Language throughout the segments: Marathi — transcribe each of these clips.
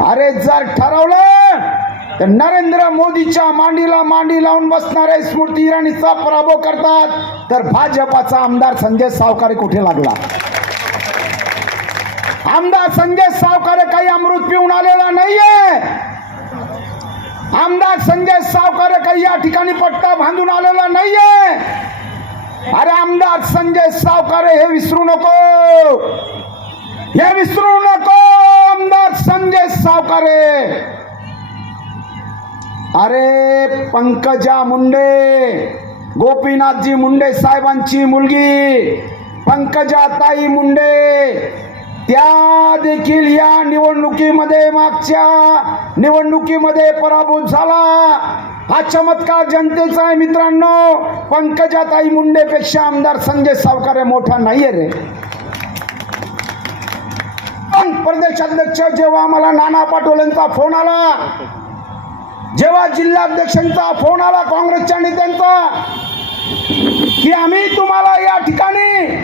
अरे जर ठरवलं तर नरेंद्र मोदीच्या मांडीला मांडी लावून बसणारे स्मृती इराणीचा पराभव करतात. तर भाजपाचा आमदार संजय सावकारे कुठे लागला? आमदार संजय सावकारे काही अमृत पिऊन आलेला नाहीये. आमदार संजय सावकारे काही या ठिकाणी पट्टा बांधून आलेला नाहीये. अरे आमदार संजय सावकारे हे विसरू नको. हे विसरू नको. आमदार संजय सावकारे. अरे पंकजा मुंडे गोपीनाथजी मुंडे साहेबांची मुलगी पंकजा ताई मुंडे त्या देखील या निवडणुकीमध्ये मागच्या निवडणुकीमध्ये पराभूत झाला. हा चमत्कार जनतेचा आहे मित्रांनो. पंकजाताई मुंडेपेक्षा आमदार संजय सावकारे मोठा नाहीये रे. पण प्रदेशाध्यक्ष जेव्हा मला नाना पाटोलेंचा फोन आला जेव्हा जिल्हाध्यक्षांचा फोन आला काँग्रेसच्या नेत्यांचा की आम्ही तुम्हाला या ठिकाणी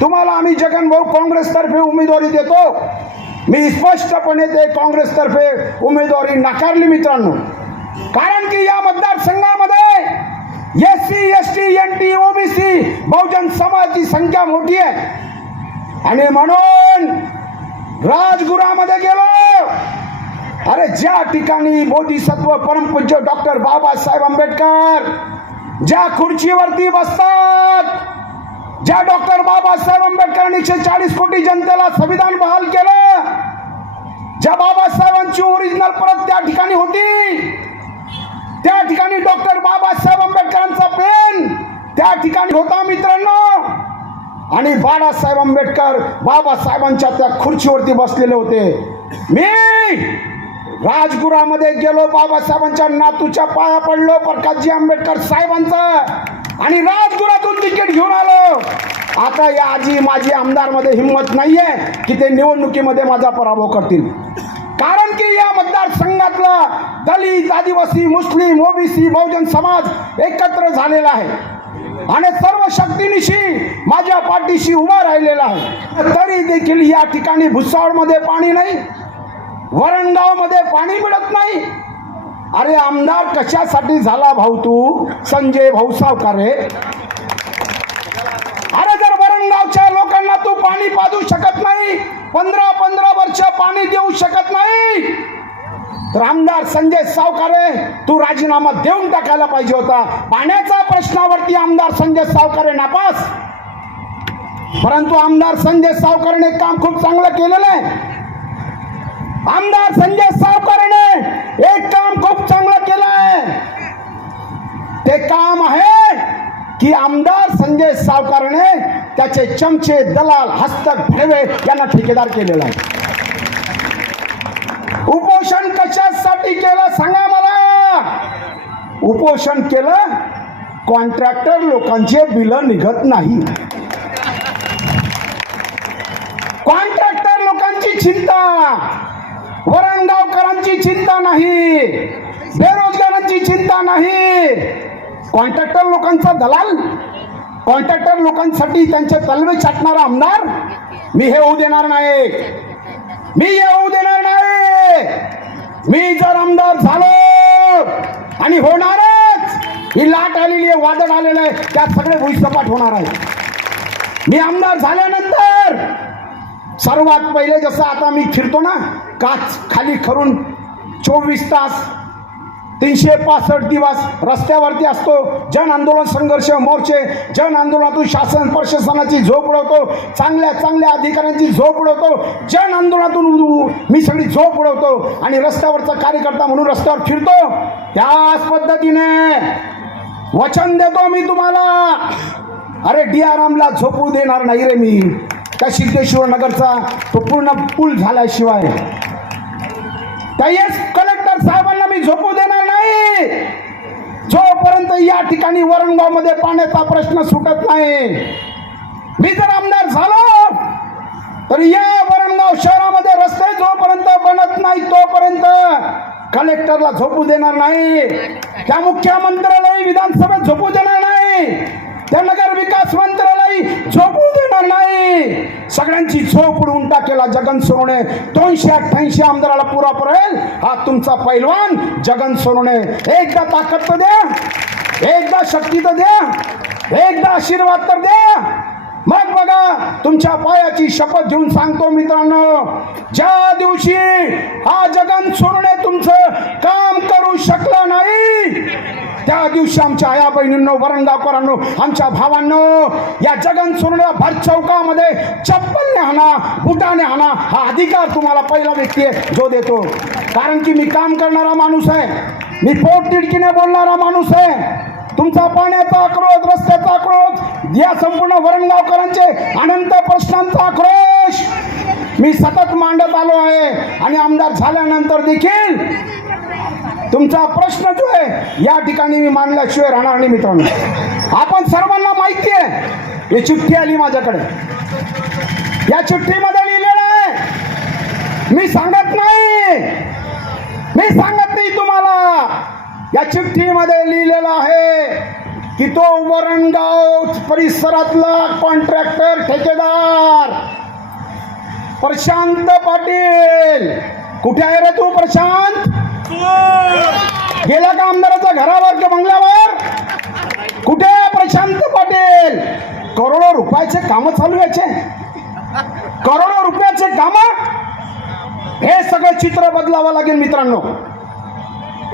तुम्हाला आम्ही जगनभाऊ काँग्रेसतर्फे उमेदवारी देतो. मी स्पष्टपणे ते काँग्रेसतर्फे उमेदवारी नाकारली मित्रांनो. कारण की या मतदारसंघामध्ये S C S T N T OBC बहुजन समाजाची संख्या मोठी आहे. आणि म्हणून राजगुरामध्ये गेलो. अरे ज्या ठिकाणी बोधिसत्व परमपूज्य डॉक्टर बाबासाहेब आंबेडकर ज्या खुर्चीवरती बसतात ज्या डॉक्टर बाबासाहेब आंबेडकरांनी एकशे चाळीस कोटी जनतेला संविधान बहाल केलं ज्या बाबासाहेबांची ओरिजिनल परत त्या ठिकाणी होती त्या ठिकाणी डॉक्टर बाबासाहेब आंबेडकरांचा पेन त्या ठिकाणी होता मित्रांनो. आणि बाळासाहेब आंबेडकर बाबासाहेबांच्या त्या खुर्चीवरती बसलेले होते. मी राजगुरामध्ये गेलो बाबासाहेबांच्या नातूच्या पाया पडलो प्रकाशजी आंबेडकर साहेबांचा. आणि राजगुरातून तिकीट घेऊन आलो. आता या आजी माझी आमदारमध्ये हिंमत नाहीये की ते निवडणुकीमध्ये माझा पराभव करतील. कारण की या मतदारसंघातला दलित आदिवासी मुस्लिम ओबीसी बहुजन समाज एकत्र झालेला आहे. आणि सर्व शक्तीनिशी माझ्या पाठीशी उभा राहिलेला आहे. तरी देखील या ठिकाणी भुसावळमध्ये पाणी नाही वरणगावमध्ये पाणी मिळत नाही. अरे आमदार कशासाठी झाला भाऊ तू? संजय भाऊ सावकारे अरे जर वरणगावच्या लोकांना तू पाणी पाजू शकत नाही पंधरा पंधरा वर्ष पाणी देऊ शकत नाही तर आमदार संजय सावकारे तू राजीनामा देऊन टाकायला पाहिजे होता. पाण्याचा प्रश्नावरती आमदार संजय सावकारे नापास. परंतु आमदार संजय सावकारेने काम खूप चांगलं केलेलं आहे. आमदार संजय सावकारेने एक काम खूप चांगलं केलं आहे. ते काम आहे की आमदार संजय सावकारेने त्याचे चमचे दलाल हस्तक भडवे यांना ठेकेदार केलेला आहे. उपोषण कशासाठी केलं सांगा मला. उपोषण केलं कॉन्ट्रॅक्टर लोकांचे बिल निघत नाही. कॉन्ट्रॅक्टर लोकांची चिंता. वरणगावकरांची चिंता नाही. बेरोजगारांची चिंता नाही. कॉन्ट्रॅक्टर लोकांचा दलाल. कॉन्ट्रॅक्टर लोकांसाठी त्यांचे तलवे चाटणारा आमदार. मी हे होऊ देणार नाही मी येऊ देणार नाही मी जर आमदार झालो आणि होणारच ही लाट आलेली आहे वादळ आलेलं आहे त्यात सगळे भुईसपाट होणार आहे मी आमदार झाल्यानंतर सर्वात पहिले जसं आता मी फिरतो ना काच खाली खरून चोवीस तास तीनशे पासष्ट दिवस रस्त्यावरती असतो. जन आंदोलन संघर्ष मोर्चे जन आंदोलनातून शासन प्रशासनाची झोप उडवतो. चांगल्या चांगल्या अधिकाऱ्यांची झोप उडवतो. जन आंदोलनातून मी सगळी झोप उडवतो आणि रस्त्यावरचा कार्यकर्ता म्हणून रस्त्यावर फिरतो. त्याच पद्धतीने वचन देतो मी तुम्हाला. अरे डी आर एमला झोपू देणार नाही रे मी. त्या सिद्धेश्वर नगरचा तो पूर्ण पूल झाल्याशिवाय. त्याच कलेक्टर साहेबांना मी झोपू देणार नाही जोपर्यंत या ठिकाणी वरणगावमध्ये पाण्याचा प्रश्न सुटत नाही मी जर आमदार झालो तर या वरणगाव शहरामध्ये रस्ते जोपर्यंत बनत नाही तोपर्यंत कलेक्टरला झोपू देणार नाही. त्या मुख्यमंत्र्यालाही विधानसभेत झोपू देणार नाही. त्या नगर विकास मंत्रालय झोपू देणार नाही. सगळ्यांची झोप उडवून टाकेला जगन सोनवणे. दोनशे अठ्ठ्याऐंशी आमदाराला पुरा पडेल. हा तुमचा पैलवान जगन सोनवणे. एकदा ताकद तर द्या. एकदा शक्ती तर द्या. एकदा आशीर्वाद तर द्या. मग बघा तुमच्या पायाची शपथ घेऊन सांगतो मित्रांनो. ज्या दिवशी हा जगन सोडणे तुमचं काम करू शकला नाही त्या दिवशी आमच्या आया बहिणींनो वरणगावकरांनो आमच्या भावांनो या जगन सुरण्या भर चौकामध्ये चप्पलने हाना बुटाने हाना हा अधिकार तुम्हाला पहिला व्यक्ती आहे जो देतो. कारण की मी काम करणारा माणूस आहे मी पोट तिडकीने बोलणारा माणूस आहे. तुमचा पाण्याचा आक्रोश रस्त्याचा आक्रोश या संपूर्ण वरणगावकरांचे अनंत प्रश्नांचा आक्रोश. मी सतत मांडत आलो आहे आणि आमदार झाल्यानंतर देखील तुमचा प्रश्न जो आहे या ठिकाणी मी मांडल्याशिवाय राहणार नाही मित्रांनो. आपण सर्वांना माहिती आहे ही चिठ्ठी आली माझ्याकडे. या चिठ्ठीमध्ये लिहिलेलं आहे मी सांगत नाही. मी सांगत नाही तुम्हाला. या चिठ्ठीमध्ये लिहिलेलं आहे की तो वरणगाव परिसरातला कॉन्ट्रॅक्टर ठेकेदार प्रशांत पाटील. कुठे आहे रे तू प्रशांत? गेला का आमदाराचा घरावर किंवा बंगल्यावर? कुठे प्रशांत पाटील? करोडो रुपयाचे काम चालू याचे करोडो रुपयाचे काम? हे सगळं चित्र बदलावं लागेल मित्रांनो.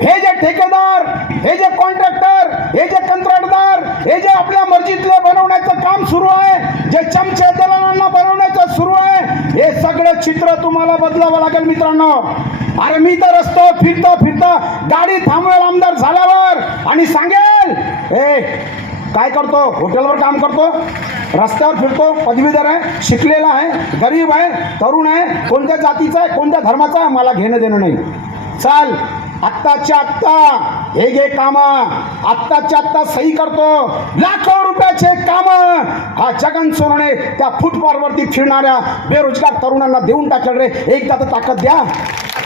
हे जे ठेकेदार हे जे कॉन्ट्रॅक्टर हे जे कंत्राटदार हे जे आपल्या मर्जीतले बनवण्याचं काम सुरू आहे जे चमचे दलालांना बनवण्याचं सुरू आहे हे सगळं चित्र तुम्हाला बदलावं लागेल मित्रांनो. अरे मी तर असतो फिरतो फिरतो. गाडी थांबवेल आमदार झाल्यावर. आणि सांगेल ए काय करतो? हॉटेलवर काम करतो. रस्त्यावर फिरतो. पदवीधर आहे शिकलेला आहे गरीब आहे तरुण आहे. कोणत्या जातीचा आहे कोणत्या धर्माचा आहे मला घेणं देणं नाही. चाल आत्ताच्या आत्ता हे घे काम. आत्ताच्या आत्ता सही करतो. लाखो रुपयाचे काम. हा जगन सोनवणे त्या फुटपाथवरती फिरणाऱ्या बेरोजगार तरुणांना देऊन टाकेल रे. एकदा तर ताकद द्या.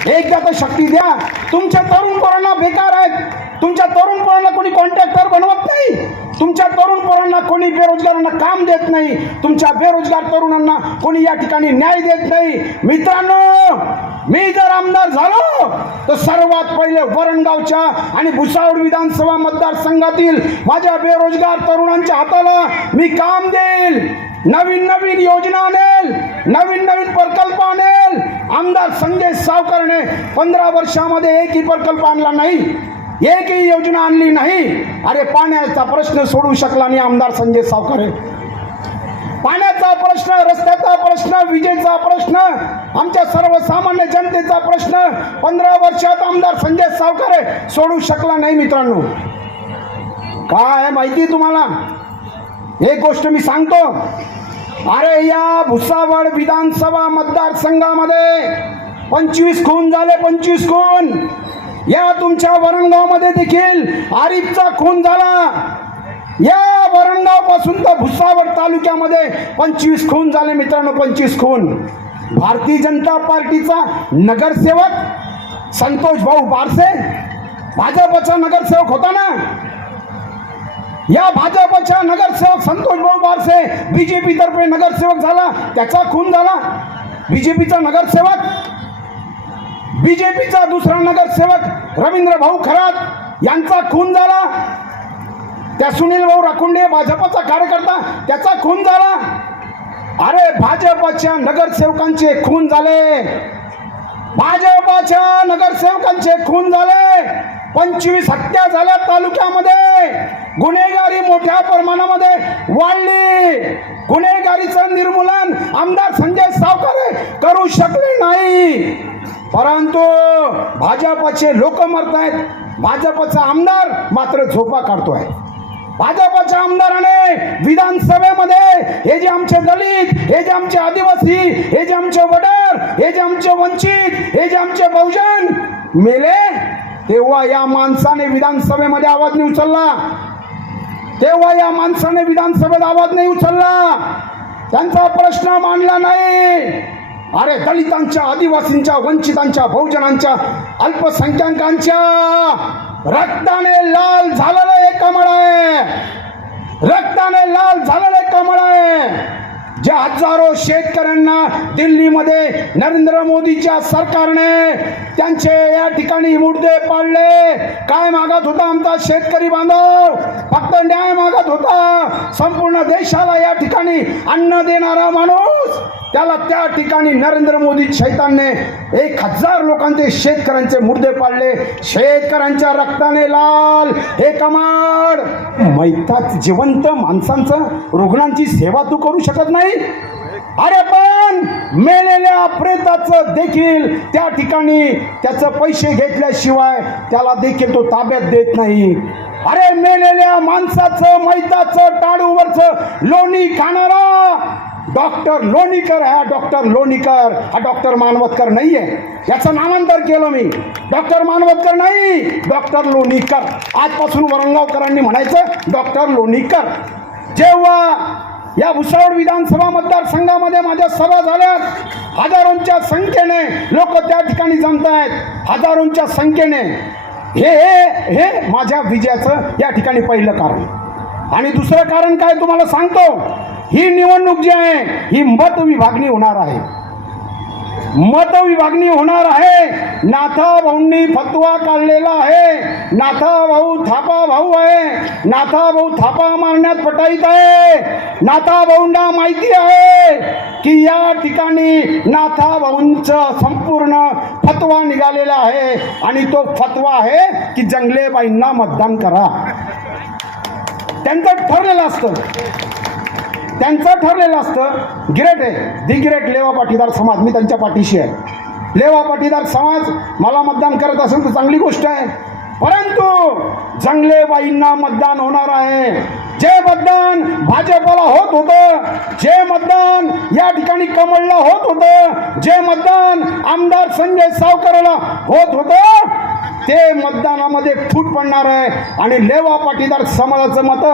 एकदा तर शक्ती द्या. तुमच्या तरुण पोरांना बेकार आहेत. तुमच्या तरुण पोरांना कोणी कॉन्ट्रॅक्टर बनवत नाही. तुमच्या तरुण पोरांना कोणी बेरोजगारांना काम देत नाही. तुमच्या बेरोजगार तरुणांना कोणी या ठिकाणी न्याय देत नाही. मित्रांनो मी जर आमदार झालो तर सर्वात पहिले वरणगावच्या आणि भुसावळ विधानसभा मतदारसंघातील माझ्या बेरोजगार तरुणांच्या हाताला मी काम देईल. नवीन नवीन योजना आणेल. नवीन नवीन प्रकल्प आणेल. आमदार संजय सावकारने पंधरा वर्षामध्ये एकही प्रकल्प आणला नाही एकही योजना आणली नाही. अरे पाण्याचा प्रश्न सोडू शकला नाही आमदार संजय सावकारे पाण्याचा प्रश्न रस्त्याचा प्रश्न विजेचा प्रश्न आमच्या सर्वसामान्य जनतेचा प्रश्न पंधरा वर्षात आमदार संजय सावकारे सोडू शकला नाही मित्रांनो. काय आहे माहिती तुम्हाला? एक गोष्ट मी सांगतो. अरे या भुसावळ विधानसभा मतदारसंघामध्ये पंचवीस खून झाले पंचवीस खून. या तुमच्या वरणगावमध्ये देखील आरिफचा खून झाला. या वरणगावपासून तर भुसावळ तालुक्यामध्ये पंचवीस खून झाले मित्रांनो पंचवीस खून. भारतीय जनता पार्टीचा नगरसेवक संतोष भाऊ बारसे भाजपचा नगरसेवक होता ना? या भाजपच्या नगरसेवक संतोष भाऊ बारसे बीजेपी तर्फे नगरसेवक झाला त्याचा खून झाला. बीजेपीचा नगरसेवक बीजेपीचा दुसरा नगरसेवक रवींद्र भाऊ खरात यांचा खून झाला. त्या सुनील भाऊ राखुंडे भाजपचा कार्यकर्ता त्याचा खून झाला. अरे भाजपच्या नगरसेवकांचे खून झाले. भाजपच्या नगरसेवकांचे खून झाले. पंचवीस हत्या झाल्या तालुक्यामध्ये. गुन्हेगारी मोठ्या प्रमाणामध्ये वाढली. गुन्हेगारीचं निर्मूलन आमदार संजय सावकारे करू शकले नाही. परंतु भाजपचे लोक मरत आहेत भाजपचा आमदार मात्र झोपा काढतोय. भाजपच्या आमदाराने विधानसभेमध्ये हे जे आमचे दलित हे जे आमचे आदिवासी हे जे आमचे वडर हे जे आमचे वंचित हे जे आमचे बहुजन मेले तेव्हा या माणसाने विधानसभेमध्ये आवाज नाही उचलला. तेव्हा या माणसाने विधानसभेत आवाज नाही उचलला. त्यांचा प्रश्न मांडला नाही. अरे दलितांच्या आदिवासींच्या वंचितांच्या बहुजनांच्या अल्पसंख्याकांच्या रक्ताने लाल झालेलं हे कमळ आहे रक्ताने लाल झालेले कमळ आहे ज्या हजारो शेतकऱ्यांना दिल्लीमध्ये नरेंद्र मोदीच्या सरकारने त्यांचे या ठिकाणी मुद्दे पाडले. काय मागत होता आमचा शेतकरी बांधव? फक्त न्याय मागत होता. संपूर्ण देशाला या ठिकाणी अन्न देणारा माणूस त्याला त्या ठिकाणी नरेंद्र मोदी शैतानने एक हजार लोकांचे शेतकऱ्यांचे मुर्दे पाडले. शेतकऱ्यांच्या रक्ताने लाल. हे कमाड. मैतात जिवंत माणसांचं रुग्णांची सेवा तू करू शकत नाही? अरे पण मेलेल्या प्रेताचं देखील त्या ठिकाणी त्याचं पैसे घेतल्याशिवाय त्याला देखील तो ताब्यात देत नाही. अरे मेलेल्या माणसाचं मैताचं टाळूवरचं लोणी खाणारा डॉक्टर लोणीकर हा डॉक्टर लोणीकर हा डॉक्टर मानवतकर नाहीये. याचं नामांतर केलं मी. डॉक्टर मानवतकर नाही डॉक्टर लोणीकर. आजपासून वरणगावकरांनी म्हणायचं डॉक्टर लोणीकर. जेव्हा या भुसावळ विधानसभा मतदारसंघामध्ये माझ्या सभा झाल्या हजारोंच्या संख्येने लोक त्या ठिकाणी जमत आहेत हजारोंच्या संख्येने. हे हे हे माझ्या विजयाचं या ठिकाणी पहिलं कारण. आणि दुसरं कारण काय तुम्हाला सांगतो? ही निवडणूक जी आहे ही मत विभागणी होणार आहे. मत विभागणी होणार आहे. नाथा भाऊंनी फतवा काढलेला आहे. नाथा भाऊ थापा भाऊ आहे. नाथा भाऊ थापा मारण्यात पटाईत आहे. नाथा भाऊंना माहिती आहे की या ठिकाणी नाथा भाऊंचं संपूर्ण फतवा निघालेला आहे आणि तो फतवा आहे की जंगलेबाईंना मतदान करा. त्यांचं ठरलेलं असतं. त्यांचं ठरलेलं असतं गिरेट आहे. दि गिरेट लेवा पाटीदार समाज मी त्यांच्या पाठीशी आहे. लेवा पाटीदार समाज मला मतदान करत असेल तर चांगली गोष्ट आहे. परंतु जंगलेबाईंना मतदान होणार आहे. जे मतदान भाजपला होत होतं जे मतदान या ठिकाणी कमळला होत होतं जे मतदान आमदार संजय सावकरला होत होतं ते मतदानामध्ये फूट पडणार आहे. आणि लेवा पाटीदार समाजाचं मत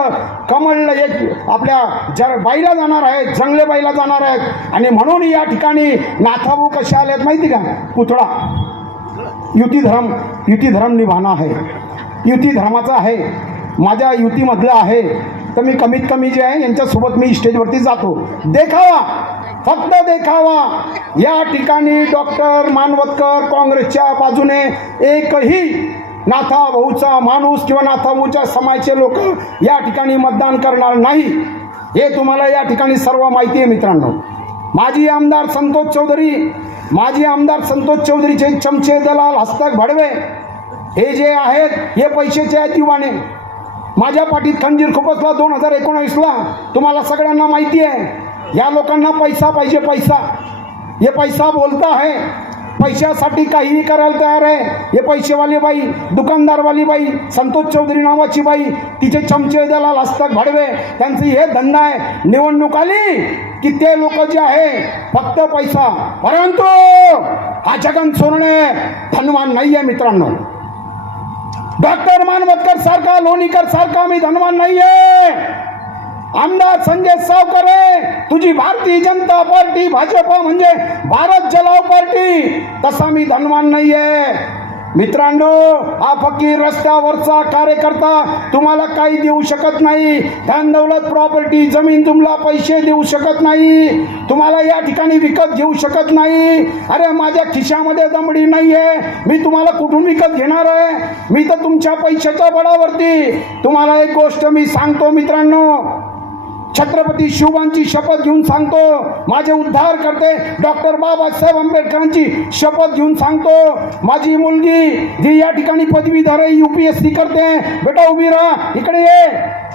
कमळलं एक आपल्या जर बाईला जाणार आहे जंगले बाईला जाणार आहेत. आणि म्हणून या ठिकाणी नाथाभाऊ कसे आले आहेत माहिती का? पुतळा. युती धर्म युती धर्म निभाना आहे. युती धर्माचा आहे. माझ्या युतीमधलं आहे. तर मी कमीत कमी जे आहे यांच्यासोबत मी स्टेजवरती जातो. देखावा! फक्त देखावा. या ठिकाणी डॉक्टर मानवतकर काँग्रेसच्या बाजूने एकही नाथा भाऊचा माणूस किंवा नाथाभाऊच्या समाजचे लोक या ठिकाणी मतदान करणार नाही. हे तुम्हाला या ठिकाणी सर्व माहिती आहे मित्रांनो. माजी आमदार संतोष चौधरी माजी आमदार संतोष चौधरीचे चमचे दलाल हस्तक भडवे हे जे आहेत हे पैशाचे आहेत युवाने माझ्या पाठीत खंजीर खुपसला दोन हजार एकोणावीसला. तुम्हाला सगळ्यांना माहिती आहे. या लोकांना पैसा पाहिजे पैसा. हे पैसा बोलता आहे. पैशासाठी काहीही करायला तयार आहे. हे पैसेवाली बाई दुकानदारवाली बाई संतोष चौधरी नावाची बाई तिचे चमचे दलाल असतात भाडवे. त्यांचं हे धंदा आहे. निवडणूक आली की ते लोक जे आहे फक्त पैसा. परंतु हा जगन सोडणे धनवान नाही आहे मित्रांनो. डॉक्टर मानवतकर सारखा लोणीकर सारखा मी धनवान नाहीये. आमदार संजय सावकरे तुझी भारतीय जनता पार्टी भाजप म्हणजे भारत जलाव पार्टी. तसा मी धनवान नाहीये. मित्रांनो हा फकीर रस्त्यावरचा कार्यकर्ता तुम्हाला काही देऊ शकत नाही. धन दौलत प्रॉपर्टी जमीन तुम्हाला पैसे देऊ शकत नाही. तुम्हाला या ठिकाणी विकत घेऊ शकत नाही. अरे माझ्या खिशामध्ये दमडी नाही आहे मी तुम्हाला कुठून विकत घेणार आहे? मी तर तुमच्या पैशाच्या बळावरती. तुम्हाला एक गोष्ट मी सांगतो मित्रांनो. छत्रपती शिवांची शपथ घेऊन सांगतो. माझे उद्धार करते डॉक्टर बाबासाहेब आंबेडकरांची शपथ घेऊन सांगतो. माझी मुलगी जी या ठिकाणी पदवीधर यू पी एस सी करते. बेटा उभी राहा इकडे ये.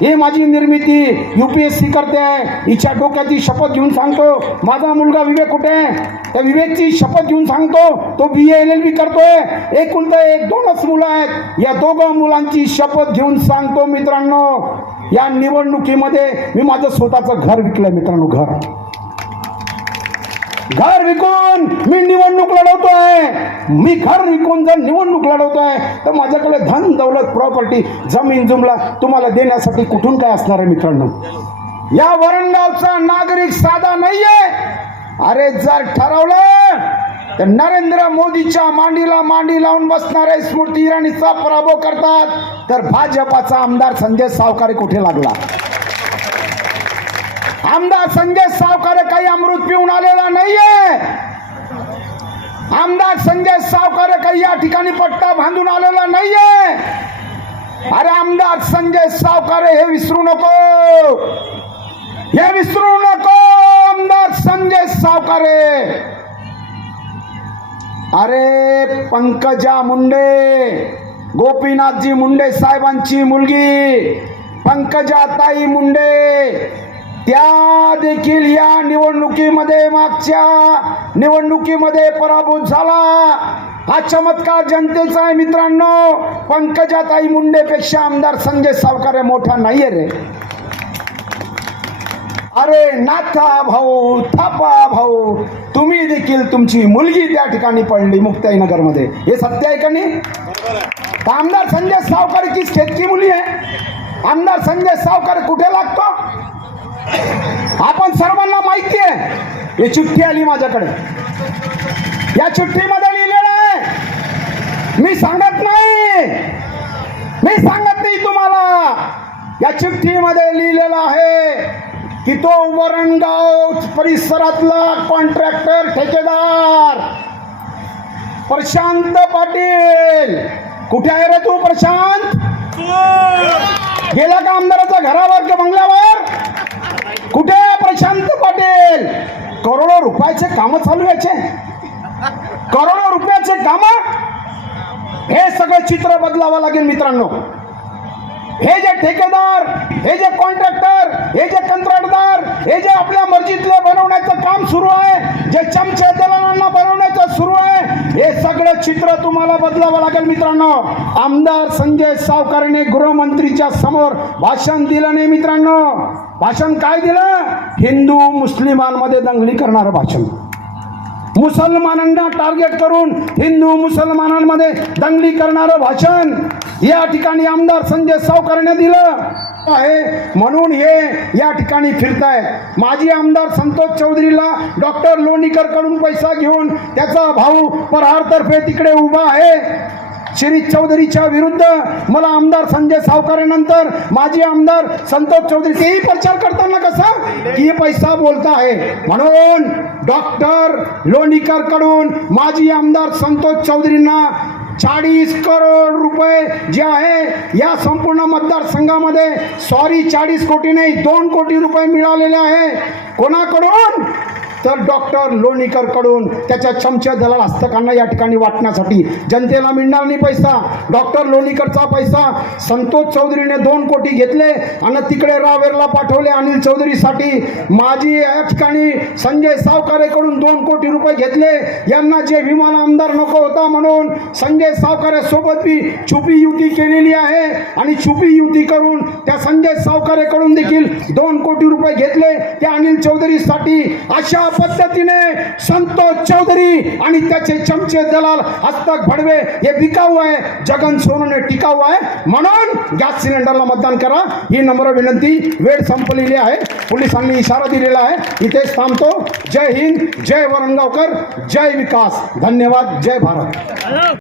हे माझी निर्मिती यू पी एस सी करते. हिच्या डोक्याची शपथ घेऊन सांगतो. माझा मुलगा विवेक कुठे आहे? त्या विवेकची शपथ घेऊन सांगतो. तो बी एल एल बी करतोय. एकुलता एक दोनच मुलं आहेत. या दोघं मुलांची शपथ घेऊन सांगतो मित्रांनो. या निवडणुकीमध्ये मी माझं स्वतःचं घर विकलंय मित्रांनो घर. घर विकून मी निवडणूक लढवतोय. मी घर विकून जर निवडणूक लढवतोय तर माझ्याकडे धन दौलत प्रॉपर्टी जमीन जुमला तुम्हाला देण्यासाठी कुठून काय असणार आहे मित्रांनो? या वरणगावचा नागरिक साधा नाहीये. अरे जर ठरवलं तर नरेंद्र मोदीच्या मांडीला मांडी लावून बसणारे स्मृती इराणीचा पराभव करतात. तर भाजपाचा आमदार संजय सावकारे कुठे लागला? आमदार संजय सावकारे काही अमृत पिऊन आलेला नाहीये. आमदार संजय सावकारे काही या ठिकाणी पट्टा बांधून आलेला नाहीये. अरे आमदार संजय सावकारे हे विसरू नको. हे विसरू नको आमदार संजय सावकारे. अरे पंकजा मुंडे गोपीनाथजी मुंडे साहेबांची मुलगी पंकजाताई मुंडे त्या देखील या निवडणुकीमध्ये मागच्या निवडणुकीमध्ये पराभूत झाला. हा चमत्कार जनतेचा आहे मित्रांनो. पंकजाताई मुंडेपेक्षा आमदार संजय सावकारे मोठा नाहीये रे. अरे नाथा भाऊ थापा भाऊ तुम्ही देखील तुमची मुलगी त्या ठिकाणी पडली मुक्ताईनगरमध्ये. हे सत्य आहे का नाही? आमदार संजय सावकर की शेतकी मुली आहे. आमदार संजय सावकार कुठे लागतो? आपण सर्वांना माहिती आहे. ही चिठ्ठी आली माझ्याकडे. या चिठ्ठीमध्ये लिहिलेलं आहे. मी सांगत नाही. मी सांगत नाही तुम्हाला. या चिठ्ठीमध्ये लिहिलेलं आहे. की तो वरणगाव परिसरातला कॉन्ट्रॅक्टर ठेकेदार. प्रशांत पाटील. कुठे आहे रे तू प्रशांत? गेला का आमदाराच्या घरावर का बंगल्यावर? कुठे प्रशांत पाटील? करोडो रुपयाचे काम चालू याचे. करोडो रुपयाचे काम? हे सगळं चित्र बदलावं लागेल मित्रांनो. हे जे ठेकेदार हे जे कॉन्ट्रॅक्टर हे जे कंत्राटदार हे जे आपल्या मर्जीतले बनवण्याचं काम सुरू आहे जे चमचे दलालांना बनवण्याचं सुरू आहे हे सगळं चित्र तुम्हाला बदलावं लागेल मित्रांनो. आमदार संजय सावकारेने गृहमंत्रीच्या समोर भाषण दिलं नाही मित्रांनो. भाषण काय दिलं? हिंदू मुस्लिमांमध्ये दंगली करणारं भाषण. मुसलमानांना टार्गेट करून हिंदू मुसलमानांमध्ये दंगली करणारं भाषण. या ठिकाणी आमदार संजय सावकरने दिलं आहे. म्हणून हे या ठिकाणी फिरताय. माजी आमदार संतोष चौधरीला डॉक्टर लोणीकरकडून पैसा घेऊन त्याचा भाऊ परहारतर्फे तिकडे उभा आहे. शिरीष चौधरीच्या विरुद्ध मला आमदार संजय सावकारेनंतर माजी आमदार संतोष चौधरी तेही प्रचार करताना कसा? की पैसा बोलता आहे. म्हणून डॉक्टर लोणीकरकडून माजी आमदार संतोष चौधरींना चाळीस करोड रुपये जे आहे या संपूर्ण मतदारसंघामध्ये सॉरी चाळीस कोटी नाही दोन कोटी रुपये मिळालेले आहे. कोणाकडून? तर डॉक्टर लोणीकरकडून त्याच्या चमचे दलाल हस्तकांना या ठिकाणी वाटण्यासाठी जनतेला मिळणार नाही पैसा. डॉक्टर लोणीकरचा पैसा. संतोष चौधरीने दोन कोटी घेतले आणि तिकडे रावेरला पाठवले अनिल चौधरीसाठी. माझी या ठिकाणी संजय सावकारेकडून दोन कोटी रुपये घेतले. यांना जे विमान आमदार नको होता म्हणून संजय सावकारे सोबत मी छुपी युती केलेली आहे. आणि छुपी युती करून त्या संजय सावकारेकडून देखील दोन कोटी रुपये घेतले. त्या अनिल चौधरीसाठी अशा पद्धतीने संतोष चौधरी आणि त्याचे चमचे दलाल हस्तक भडवे हे विकाऊ आहे जगन सोनने टिकाऊ आहे. म्हणून गॅस सिलेंडरला मतदान करा. ही नम्र विनंती. वेळ संपलेली आहे. पोलिसांनी इशारा दिलेला आहे. इथेच थांबतो. जय हिंद. जय वरणगावकर जय विकास. धन्यवाद. जय भारत.